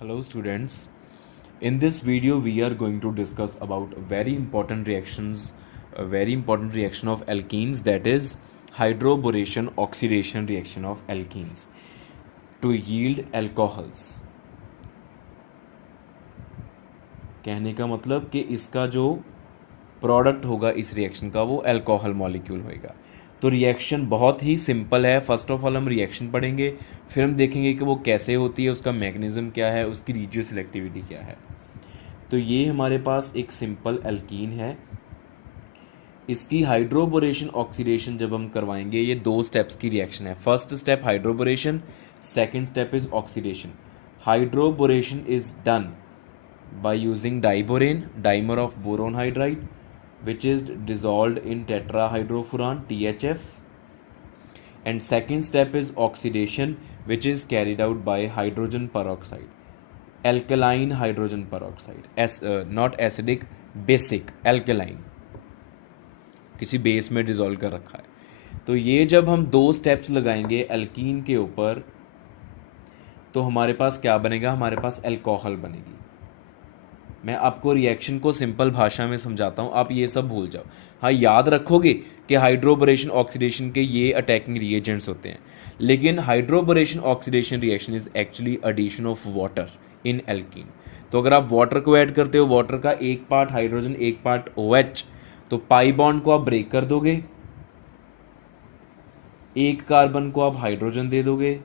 Hello students. In this video we are going to discuss about very important reactions, a very important reaction of alkenes, that is hydroboration oxidation reaction of alkenes to yield alcohols. कहने का मतलब कि इसका जो product होगा इस reaction का वो अल्कोहल मॉलिक्यूल होएगा। तो रिएक्शन बहुत ही सिंपल है। फर्स्ट ऑफ ऑल हम रिएक्शन पढ़ेंगे, फिर हम देखेंगे कि वो कैसे होती है, उसका मैकेनिज्म क्या है, उसकी रेडियो सिलेक्टिविटी क्या है। तो ये हमारे पास एक सिंपल एल्कीन है। इसकी हाइड्रोबोरेशन ऑक्सीडेशन जब हम करवाएंगे, ये दो स्टेप्स की रिएक्शन है। First step hydroboration, second step is oxidation. Hydroboration is done by using diborane, dimer of boron hydride, which is dissolved in tetrahydrofuran THF. And second step is oxidation, which is carried out by hydrogen peroxide, alkaline hydrogen peroxide, not acidic, basic alkaline, किसी base में dissolve कर रखा है। तो ये जब हम दो स्टेप्स लगाएंगे एल्कीन के ऊपर, तो हमारे पास क्या बनेगा, हमारे पास अल्कोहल बनेगी। मैं आपको रिएक्शन को सिंपल भाषा में समझाता हूँ, आप ये सब भूल जाओ। हाँ, याद रखोगे कि हाइड्रोबोरेशन ऑक्सीडेशन के ये अटैकिंग रिएजेंट्स होते हैं, लेकिन hydroboration oxidation reaction is actually addition of water in alkene. तो अगर आप वाटर को ऐड करते हो, वाटर का एक पार्ट हाइड्रोजन एक पार्ट OH, तो पाई बॉन्ड को आप ब्रेक कर दोगे, एक कार्बन को आप हाइड्रोजन दे दोगे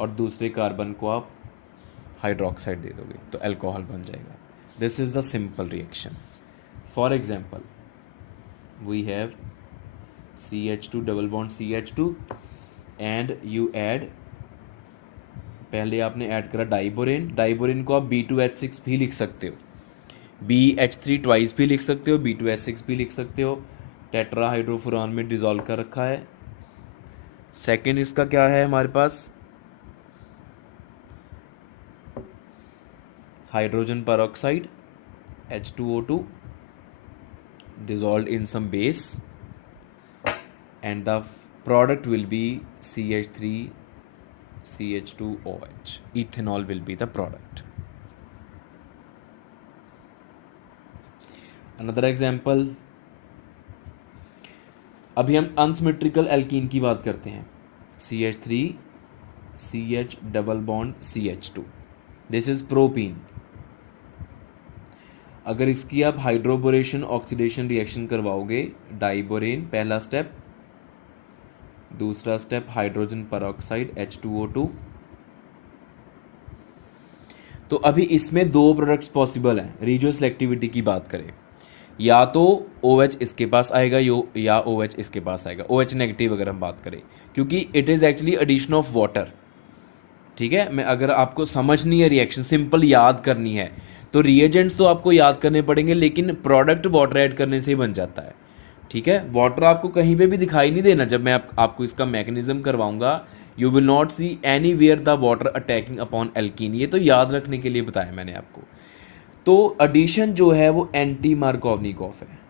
और दूसरे कार्बन को आप हाइड्रोक्साइड दे दोगे, तो अल्कोहल बन जाएगा। This is the simple reaction. For example, we have CH2 double bond CH2 and you add, पहले आपने ऐड करा डाइबोरेन। डाइबोरेन को आप B2H6 भी लिख सकते हो, BH3 ट्वाइस भी लिख सकते हो, B2H6 भी लिख सकते हो। टेट्राहाइड्रोफुरान में डिजोल्व कर रखा है। सेकेंड इसका क्या है हमारे पास, hydrogen peroxide H2O2 dissolved in some base, and the product will be CH3 CH2OH. Ethanol will be the product. Another example, अभी हम अनसिमेट्रिकल एल्कीन की बात करते हैं। CH3 CH double bond CH2, this is propene. अगर इसकी आप hydroboration oxidation reaction करवाओगे, डाइबोरेन पहला स्टेप, दूसरा स्टेप हाइड्रोजन पेरोक्साइड H2O2। तो अभी इसमें दो प्रोडक्ट्स पॉसिबल हैं। रेडियो सिलेक्टिविटी की बात करें, या तो OH इसके पास आएगा या OH इसके पास आएगा, OH नेगेटिव अगर हम बात करें, क्योंकि it is actually addition of water. ठीक है, मैं अगर आपको समझनी है रिएक्शन, सिंपल याद करनी है, तो रिएजेंट्स तो आपको याद करने पड़ेंगे, लेकिन प्रोडक्ट वाटर ऐड करने से ही बन जाता है। ठीक है, वाटर आपको कहीं पे भी दिखाई नहीं देना। जब मैं आपको इसका मैकेनिज्म करवाऊंगा, you will not see anywhere the water attacking upon alkene. ये तो याद रखने के लिए बताया मैंने आपको। तो एडिशन जो है वो एंटी मार्कोवनिकॉफ है।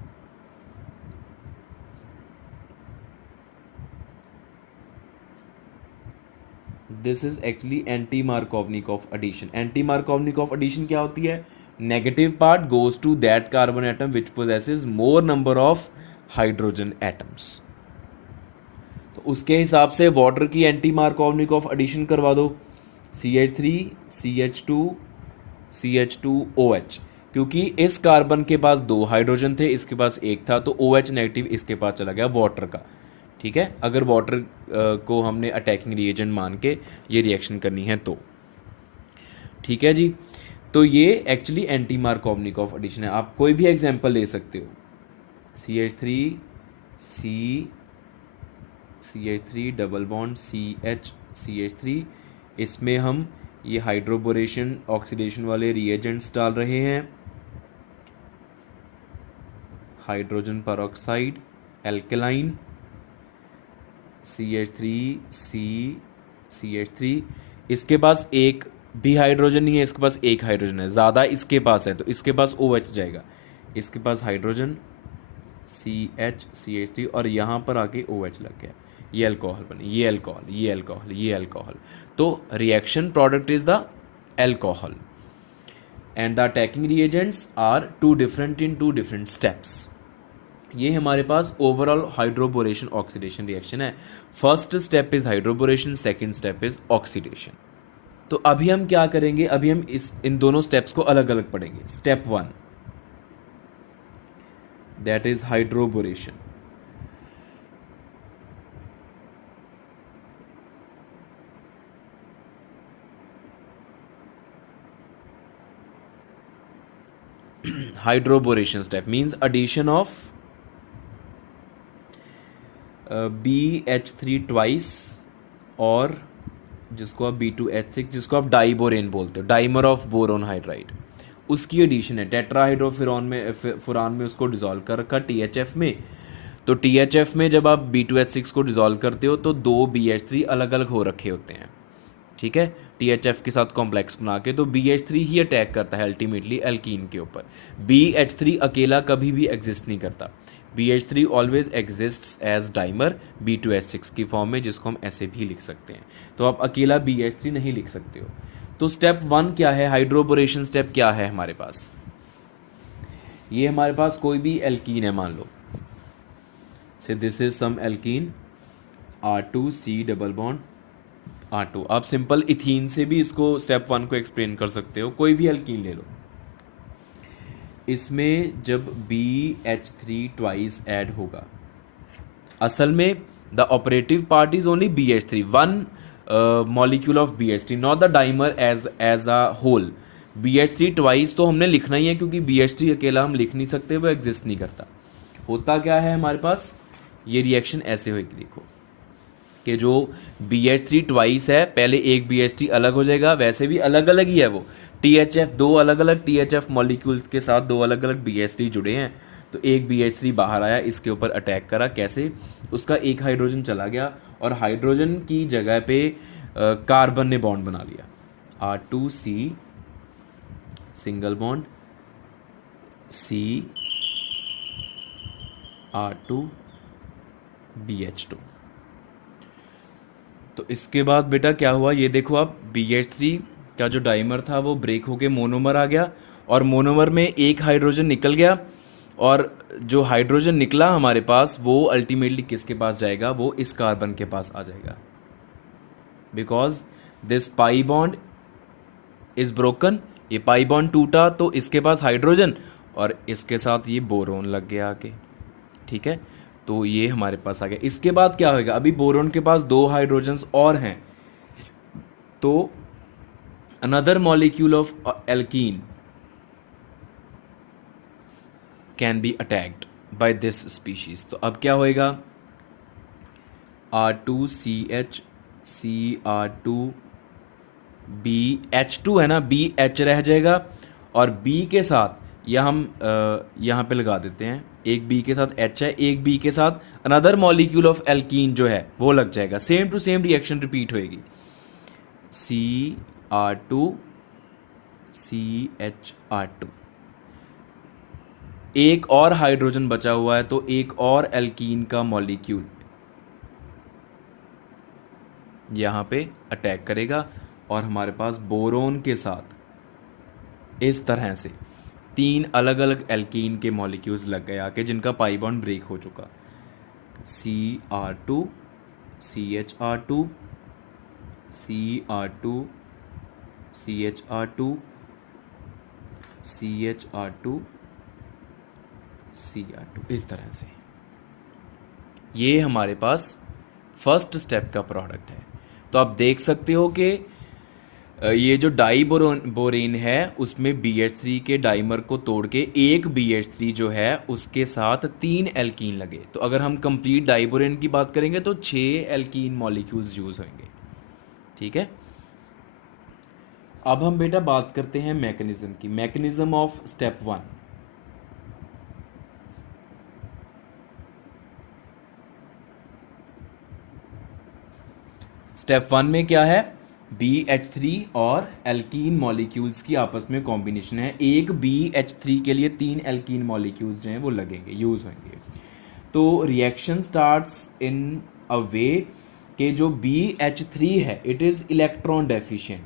This is actually anti Markovnikov addition. Anti Markovnikov addition क्या होती है, negative part goes to that carbon atom which possesses more number of hydrogen atoms. तो उसके हिसाब से वाटर की एंटी मार्कोवनिकॉफ एडिशन करवा दो, CH3 CH2 CH2OH, क्योंकि इस कार्बन के पास दो हाइड्रोजन थे, इसके पास एक था, तो OH नेगेटिव इसके पास चला गया वाटर का। ठीक है, अगर वाटर को हमने अटैकिंग रिएजेंट मान के ये रिएक्शन करनी है तो। ठीक है जी, तो ये एक्चुअली एंटी मार्कोवनिकॉफ एडिशन है। आप कोई भी एग्जांपल ले सकते हो, CH3 डबल बॉन्ड CH3, इसमें हम ये हाइड्रोबोरेशन ऑक्सीडेशन वाले रिएजेंट्स डाल रहे हैं। हाइड्रोजन पेरोक्साइड एल्कलाइन, CH3 इसके पास एक भी हाइड्रोजन नहीं है, इसके पास एक हाइड्रोजन है, ज़्यादा इसके पास है, तो इसके पास OH जाएगा, इसके पास हाइड्रोजन CH3 और यहाँ पर आके OH लग गया, ये अल्कोहल बने, ये अल्कोहल, ये अल्कोहल, ये अल्कोहल। तो reaction product is the alcohol and the attacking reagents are two different in two different steps. ये हमारे पास ओवरऑल हाइड्रोबोरेशन ऑक्सीडेशन रिएक्शन है. First step is hydroboration, second step is oxidation. तो अभी हम क्या करेंगे, अभी हम इन दोनों स्टेप्स को अलग अलग पढ़ेंगे. Step 1 that is hydroboration. Hydroboration step means addition of BH3 twice और जिसको आप B2H6 जिसको आप डाइबोरेन बोलते हो, डाइमर ऑफ बोरोन हाइड्राइड, उसकी एडिशन है. टेट्राहाइड्रोफुरान में फुरान में उसको डिजोल्व कर रखा THF में. तो THF में जब आप B2H6 को डिजोल्व करते हो तो दो BH3 अलग अलग हो रखे होते हैं. ठीक है, THF के साथ कॉम्प्लेक्स बना के. तो BH3 ही अटैक करता है अल्टीमेटली एल्कीन के ऊपर. BH3 अकेला कभी भी एग्जिस्ट नहीं करता. BH3 always exists as dimer B2H6 की फॉर्म में, जिसको हम ऐसे भी लिख सकते हैं. तो आप अकेला BH3 नहीं लिख सकते हो. तो स्टेप 1 क्या है, हाइड्रोबोरेशन स्टेप क्या है हमारे पास. ये हमारे पास कोई भी एल्कीन है, मान लो say this is some alkene R2C double bond R2. आप सिंपल इथीन से भी इसको स्टेप 1 को एक्सप्लेन कर सकते हो. कोई भी एल्कीन ले लो, इसमें जब BH3 ट्वाइस ऐड होगा, असल में the operative part is only BH3, one molecule of BH3, not the dimer as a whole. BH3 twice तो हमने लिखना ही है, क्योंकि BH3 अकेला हम लिख नहीं सकते, वो एग्जिस्ट नहीं करता. होता क्या है हमारे पास, ये रिएक्शन ऐसे होगी, देखो कि जो BH3 ट्वाइस है, पहले एक BH3 अलग हो जाएगा, वैसे भी अलग अलग ही है वो. THF दो अलग अलग THF मॉलिक्यूल्स के साथ दो अलग अलग BH3 जुड़े हैं. तो एक BH3 बाहर आया, इसके ऊपर अटैक करा. कैसे, उसका एक हाइड्रोजन चला गया और हाइड्रोजन की जगह पे कार्बन ने बॉन्ड बना लिया. R2C single bond, C R2 BH2. तो इसके बाद बेटा क्या हुआ, ये देखो आप, BH3 का जो डाइमर था वो ब्रेक होके मोनोमर आ गया, और मोनोमर में एक हाइड्रोजन निकल गया, और जो हाइड्रोजन निकला हमारे पास वो अल्टीमेटली किसके पास जाएगा, वो इस कार्बन के पास आ जाएगा. Because this pi bond is broken, ये पाई बॉन्ड टूटा तो इसके पास हाइड्रोजन, और इसके साथ ये बोरोन लग गया आके. ठीक है, तो ये हमारे पास आ गया. इसके बाद क्या होगा, अभी बोरोन के पास दो हाइड्रोजन्स और हैं, तो another molecule of alkene can be attacked by this species. तो अब क्या होएगा, R2CH CR2 BH2 है ना, BH रह जाएगा, और B के साथ यहाँ पे लगा देते हैं, एक B के साथ H है, एक B के साथ अनदर मॉलिक्यूल ऑफ एल्कीन जो है वो लग जाएगा. Same to same reaction repeat होएगी. CR2 CHR2. एक और हाइड्रोजन बचा हुआ है, तो एक और एल्कीन का मॉलिक्यूल यहाँ पे अटैक करेगा, और हमारे पास बोरोन के साथ इस तरह से तीन अलग अलग एल्कीन के मॉलिक्यूल्स लग गए आके, जिनका पाई बॉन्ड ब्रेक हो चुका. CR2 CHR2 CR2 CHR2 CHR2 CR2, इस तरह से. ये हमारे पास फर्स्ट स्टेप का प्रोडक्ट है. तो आप देख सकते हो कि ये जो डाइबोरेन है उसमें BH3 के डाइमर को तोड़ के एक BH3 जो है उसके साथ तीन एल्कीन लगे. तो अगर हम कंप्लीट डाइबोरेन की बात करेंगे तो 6 एल्कीन मॉलिक्यूल्स यूज होंगे. ठीक है, अब हम बेटा बात करते हैं मैकेनिज्म की. Mechanism of step 1. स्टेप 1 में क्या है, BH3 और एल्कीन मॉलिक्यूल्स की आपस में कॉम्बिनेशन है. एक BH3 के लिए तीन एल्कीन मॉलिक्यूल्स जो हैं वो लगेंगे, यूज होंगे. तो रिएक्शन स्टार्ट्स इन अ वे कि जो BH3 है it is electron deficient.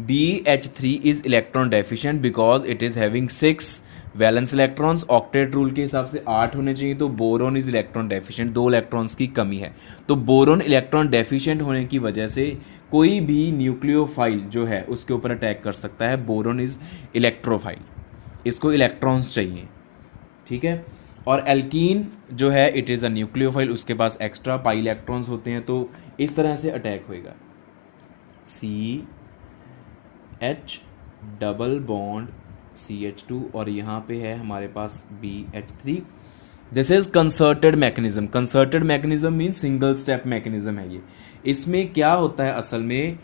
BH3 is electron deficient because it is having 6 valence electrons, octet rule के हिसाब से 8 होने चाहिए, तो boron is electron deficient, 2 electrons की कमी है। तो बोरोन इलेक्ट्रॉन डेफिशिएंट होने की वजह से कोई भी न्यूक्लियोफाइल जो है उसके ऊपर अटैक कर सकता है। बोरोन इज इलेक्ट्रोफाइल, इसको इलेक्ट्रॉन्स चाहिए, ठीक है। और एल्कीन जो है इट इज़ अ न्यूक्लियोफाइल, उसके पास एक्स्ट्रा पाई इलेक्ट्रॉन्स होते हैं, तो इस तरह से अटैक होएगा। CH डबल बॉन्ड CH2 और यहाँ पे है हमारे पास BH3। This is concerted mechanism. Concerted mechanism mean single step mechanism है ये। इसमें क्या होता है असल में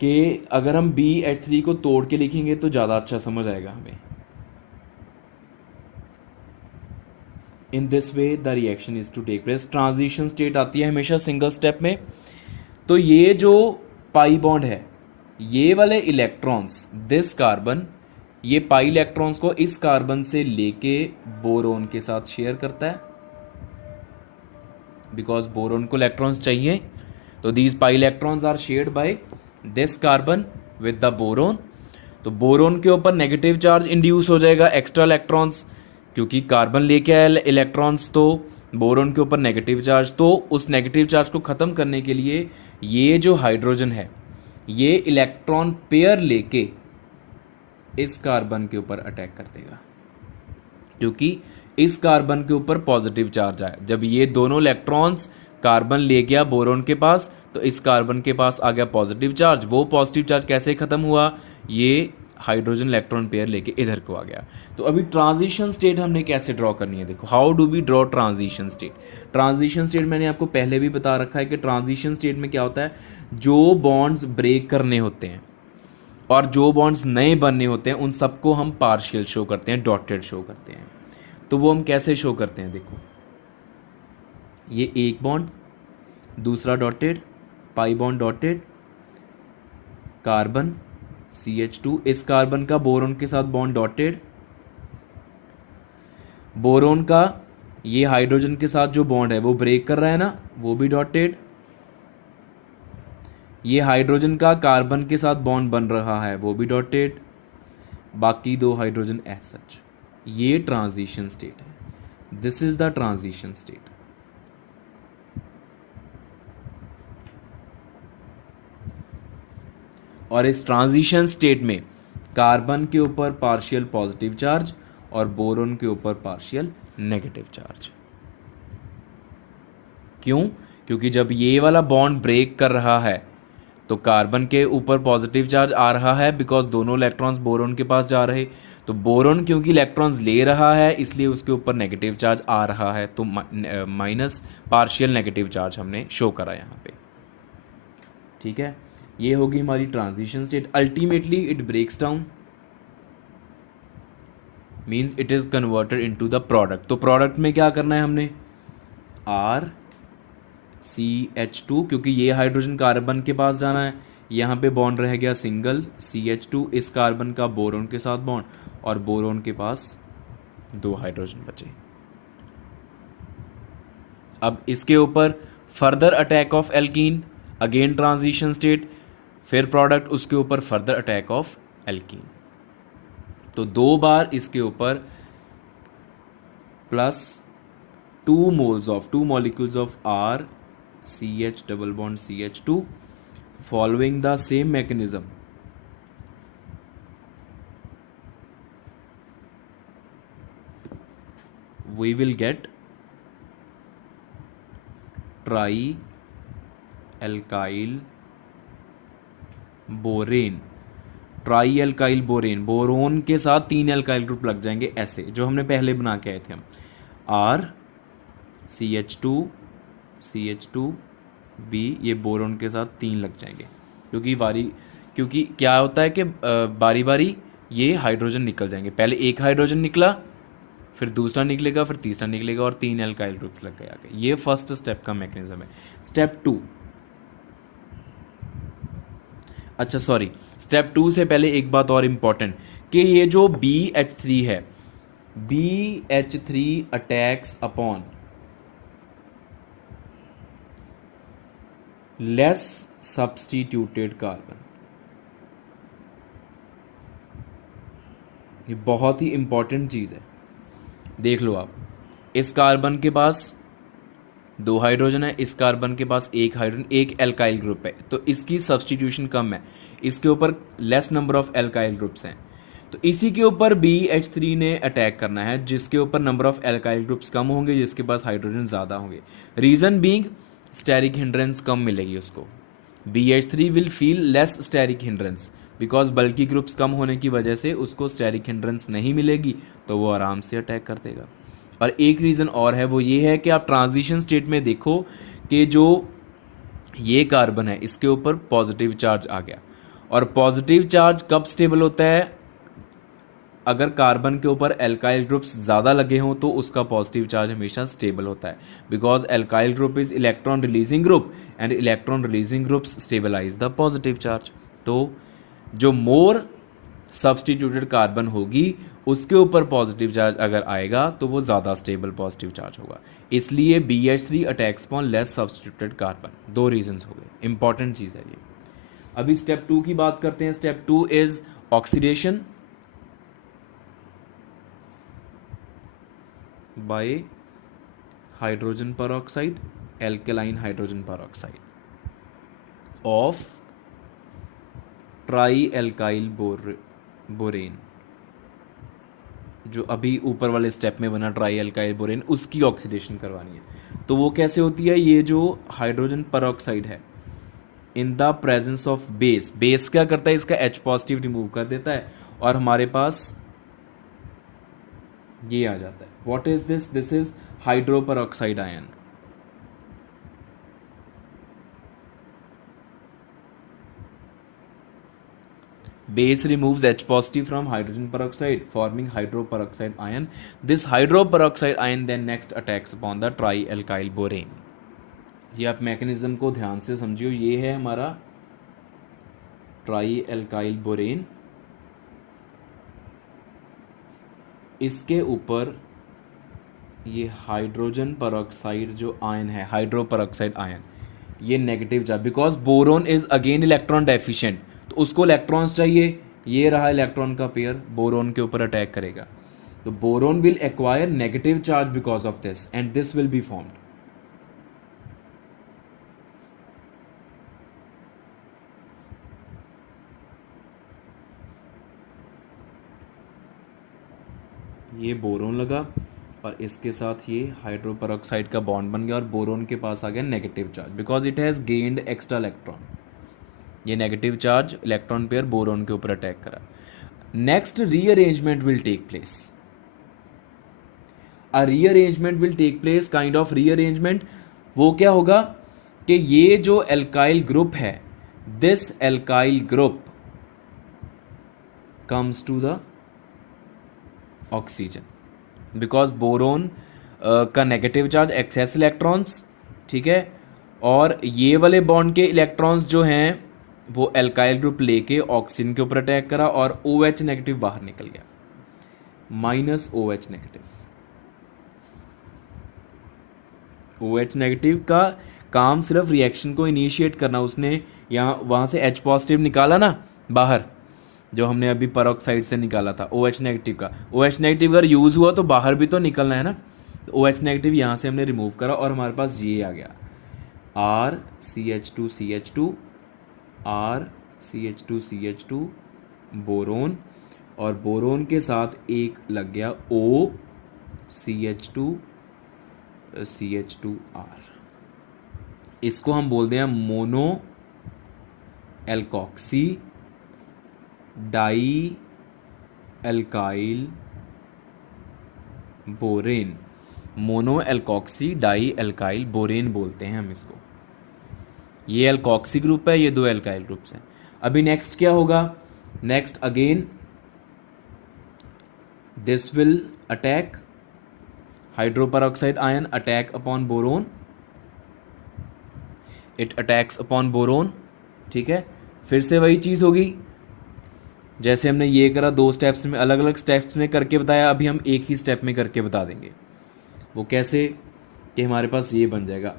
कि अगर हम BH3 को तोड़ के लिखेंगे तो ज़्यादा अच्छा समझ आएगा हमें। In this way the reaction is to take place. Transition state आती है हमेशा सिंगल स्टेप में। तो ये जो पाई बॉन्ड है, ये वाले इलेक्ट्रॉन्स, दिस कार्बन, ये पाई इलेक्ट्रॉन्स को इस कार्बन से लेके बोरोन के साथ शेयर करता है, बिकॉज बोरोन को इलेक्ट्रॉन्स चाहिए। तो these pi electrons are shared by this carbon with the boron. तो बोरोन के ऊपर नेगेटिव चार्ज इंड्यूस हो जाएगा, एक्स्ट्रा इलेक्ट्रॉन्स, क्योंकि कार्बन लेके आया इलेक्ट्रॉन्स, तो बोरोन के ऊपर नेगेटिव चार्ज। तो उस नेगेटिव चार्ज को ख़त्म करने के लिए ये जो हाइड्रोजन है ये इलेक्ट्रॉन पेयर लेके इस कार्बन के ऊपर अटैक कर देगा, क्योंकि इस कार्बन के ऊपर पॉजिटिव चार्ज आया। जब ये दोनों इलेक्ट्रॉन्स कार्बन ले गया बोरोन के पास, तो इस कार्बन के पास आ गया पॉजिटिव चार्ज। वो पॉजिटिव चार्ज कैसे ख़त्म हुआ, ये हाइड्रोजन इलेक्ट्रॉन पेयर लेके इधर को आ गया। तो अभी ट्रांजिशन स्टेट हमने कैसे ड्रॉ करनी है, देखो, how do we draw transition state. Transition state मैंने आपको पहले भी बता रखा है कि ट्रांजिशन स्टेट में क्या होता है, जो बॉन्ड्स ब्रेक करने होते हैं और जो बॉन्ड्स नए बनने होते हैं उन सबको हम पार्शियल शो करते हैं, डॉटेड शो करते हैं। तो वो हम कैसे शो करते हैं, देखो, ये एक बॉन्ड, दूसरा dotted, pi bond dotted, carbon CH2, इस कार्बन का बोरोन के साथ बॉन्ड डॉटेड, बोरोन का ये हाइड्रोजन के साथ जो बॉन्ड है वो ब्रेक कर रहा है ना, वो भी डॉटेड। ये हाइड्रोजन का कार्बन के साथ बॉन्ड बन रहा है, वो भी डॉटेड। बाकी 2 हाइड्रोजन एज सच। ये ट्रांजिशन स्टेट है, this is the transition state. और इस ट्रांजिशन स्टेट में कार्बन के ऊपर पार्शियल पॉजिटिव चार्ज और बोरोन के ऊपर पार्शियल नेगेटिव चार्ज। क्यों, क्योंकि जब ये वाला बॉन्ड ब्रेक कर रहा है तो कार्बन के ऊपर पॉजिटिव चार्ज आ रहा है, बिकॉज दोनों इलेक्ट्रॉन्स बोरोन के पास जा रहे। तो बोरोन क्योंकि इलेक्ट्रॉन्स ले रहा है इसलिए उसके ऊपर नेगेटिव चार्ज आ रहा है, तो माइनस पार्शियल नेगेटिव चार्ज हमने शो करा यहाँ पे, ठीक है। ये होगी हमारी transition state. Ultimately it breaks down, means it is converted into the product. तो प्रोडक्ट में क्या करना है हमने, RCH2, क्योंकि ये हाइड्रोजन कार्बन के पास जाना है, यहाँ पे बॉन्ड रह गया सिंगल CH2, इस कार्बन का बोरोन के साथ बॉन्ड, और बोरोन के पास 2 हाइड्रोजन बचे। अब इसके ऊपर further attack of alkene, again transition state, फिर प्रोडक्ट, उसके ऊपर फर्दर अटैक ऑफ एल्कीन। तो 2 बार इसके ऊपर +2 moles of 2 molecules of RCH double bond CH2 following the same mechanism. We will get tri-alkyl borane. Try alkyl borane, boron के साथ 3 alkyl group लग जाएंगे ऐसे, जो हमने पहले बना के आए थे हम। RCH2B, ये बोरोन के साथ 3 लग जाएंगे, क्योंकि क्या होता है कि बारी बारी ये हाइड्रोजन निकल जाएंगे। पहले एक हाइड्रोजन निकला, फिर दूसरा निकलेगा, फिर तीसरा निकलेगा, और 3 एल्काइल ग्रुप लग गया। ये फर्स्ट स्टेप का मैकेनिज्म है। स्टेप 2, अच्छा सॉरी, स्टेप 2 से पहले एक बात और इम्पॉर्टेंट, कि ये जो BH3 है, BH3 attacks upon less substituted carbon. ये बहुत ही इम्पॉर्टेंट चीज़ है, देख लो आप। इस कार्बन के पास 2 हाइड्रोजन है, इस कार्बन के पास 1 हाइड्रोजन, एक एल्काइल ग्रुप है, तो इसकी सब्सटीट्यूशन कम है, इसके ऊपर less number of alkyl groups हैं। तो इसी के ऊपर BH3 ने अटैक करना है, जिसके ऊपर नंबर ऑफ एल्काइल ग्रुप्स कम होंगे, जिसके पास हाइड्रोजन ज़्यादा होंगे। रीज़न बीइंग स्टेरिक हिंड्रेंस कम मिलेगी उसको। BH3 will feel less steric hindrance because bulky groups कम होने की वजह से उसको स्टेरिक हिंड्रेंस नहीं मिलेगी, तो वो आराम से अटैक कर देगा। और एक रीज़न और है, वो ये है कि आप ट्रांजिशन स्टेट में देखो कि जो ये कार्बन है इसके ऊपर पॉजिटिव चार्ज आ गया, और पॉजिटिव चार्ज कब स्टेबल होता है? अगर कार्बन के ऊपर एल्काइल ग्रुप्स ज़्यादा लगे हों तो उसका पॉजिटिव चार्ज हमेशा स्टेबल होता है, because alkyl group is electron releasing group and electron releasing groups stabilise the positive charge. तो जो मोर सब्सटीट्यूटेड कार्बन होगी उसके ऊपर पॉजिटिव चार्ज अगर आएगा तो वो ज़्यादा स्टेबल पॉजिटिव चार्ज होगा, इसलिए BH3 attacks upon less substituted carbon. 2 reasons हो गए, इंपॉर्टेंट चीज़ है ये। अभी स्टेप 2 की बात करते हैं। Step 2 is oxidation bye hydrogen peroxide, alkaline hydrogen peroxide of trialkyl borane. जो अभी ऊपर वाले स्टेप में बना ट्राईएल्काइल बोरेन, उसकी ऑक्सीडेशन करवानी है। तो वो कैसे होती है? ये जो हाइड्रोजन peroxide है, in the presence of base, base क्या करता है? इसका H पॉजिटिव रिमूव कर देता है और हमारे पास ये आ जाता है। What is this? This is hydroperoxide ion. Base removes H positive from hydrogen peroxide, forming hydroperoxide ion. This hydroperoxide ion then next attacks upon the trialkyl borane. ये आप मैकेनिज्म को ध्यान से समझियो। ये है हमारा ट्राईएल्काइल बोरेन, इसके ऊपर ये हाइड्रोजन पेरोक्साइड जो आयन है, हाइड्रोपेरोक्साइड आयन, ये negative charge, because boron is again electron deficient, तो उसको इलेक्ट्रॉन्स चाहिए। ये रहा इलेक्ट्रॉन का पेयर, बोरोन के ऊपर अटैक करेगा, तो boron will acquire negative charge because of this and this will be formed. ये बोरोन लगा और इसके साथ ये हाइड्रोपेरोक्साइड का बॉन्ड बन गया और बोरोन के पास आ गया negative charge, because it has gained extra electron. ये negative charge electron pair boron के ऊपर अटैक करा। Next rearrangement will take place. A rearrangement will take place, kind of rearrangement. वो क्या होगा कि ये जो एल्काइल ग्रुप है, this alkyl group comes to the oxygen, because boron का नेगेटिव चार्ज एक्सेस इलेक्ट्रॉन्स, ठीक है, और ये वाले बॉन्ड के इलेक्ट्रॉन्स जो हैं वो एल्काइल ग्रुप लेके ऑक्सीजन के ऊपर अटैक करा और OH नेगेटिव बाहर निकल गया, -OH नेगेटिव। OH नेगेटिव का काम सिर्फ रिएक्शन को इनिशिएट करना, उसने यहाँ वहाँ से H पॉजिटिव निकाला ना बाहर, जो हमने अभी पेरोक्साइड से निकाला था OH नेगेटिव का। OH नेगेटिव अगर यूज़ हुआ तो बाहर भी तो निकलना है ना, तो OH नेगेटिव यहाँ से हमने रिमूव करा और हमारे पास ये आ गया RCH2CH2 RCH2CH2 बोरोन, और बोरोन के साथ एक लग गया OCH2CH2R। इसको हम बोलते हैं mono alkoxy di alkyl borane. Mono alkoxy di alkyl borane बोलते हैं हम इसको। ये एल्कॉक्सी ग्रुप है, ये 2 एल्काइल ग्रुप्स हैं। अभी नेक्स्ट क्या होगा? Next again this will attack hydroperoxide ion, attack upon boron, it attacks upon boron, ठीक है। फिर से वही चीज़ होगी जैसे हमने ये करा, 2 स्टेप्स में, अलग अलग स्टेप्स में करके बताया, अभी हम एक ही स्टेप में करके बता देंगे। वो कैसे कि हमारे पास ये बन जाएगा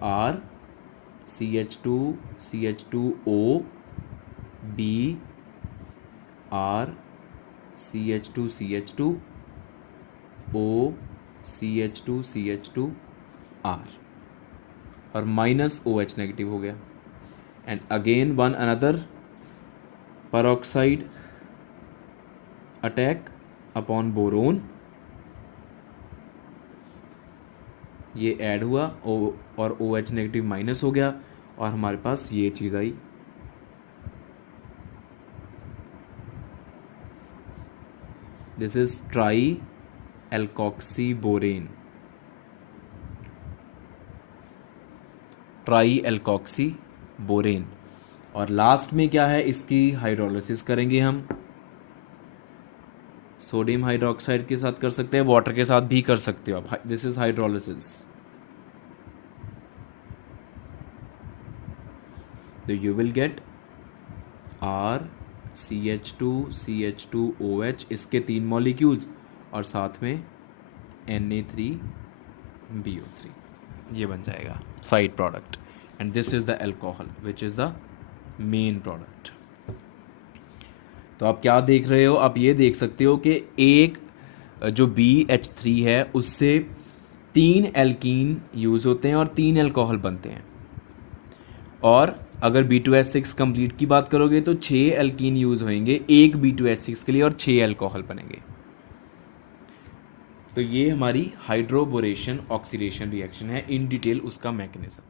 RCH2CH2O BR CH2 O CH2 R और माइनस OH नेगेटिव हो गया। And again one another peroxide attack upon boron, ये ऐड हुआ और OH नेगेटिव माइनस हो गया और हमारे पास ये चीज़ आई। This is tri alkoxy borane, tri alkoxy borane. और लास्ट में क्या है, इसकी हाइड्रोलिसिस करेंगे हम। सोडियम हाइड्रोक्साइड के साथ कर सकते हैं, वाटर के साथ भी कर सकते हो आप। This is hydrolysis. तो यू विल गेट RCH2CH2OH, इसके 3 मॉलिक्यूल्स और साथ में Na3BO3, ये बन जाएगा side product. And this is the alcohol which is the main product. तो आप क्या देख रहे हो, आप ये देख सकते हो कि एक जो BH3 है उससे 3 एल्कीन यूज़ होते हैं और 3 एल्कोहल बनते हैं। और अगर B2H6 कंप्लीट की बात करोगे तो 6 एल्कीन यूज़ होंगे एक B2H6 के लिए और 6 एल्कोहल बनेंगे। तो ये हमारी हाइड्रोबोरेशन ऑक्सीडेशन रिएक्शन है, इन डिटेल उसका मैकेनिज्म।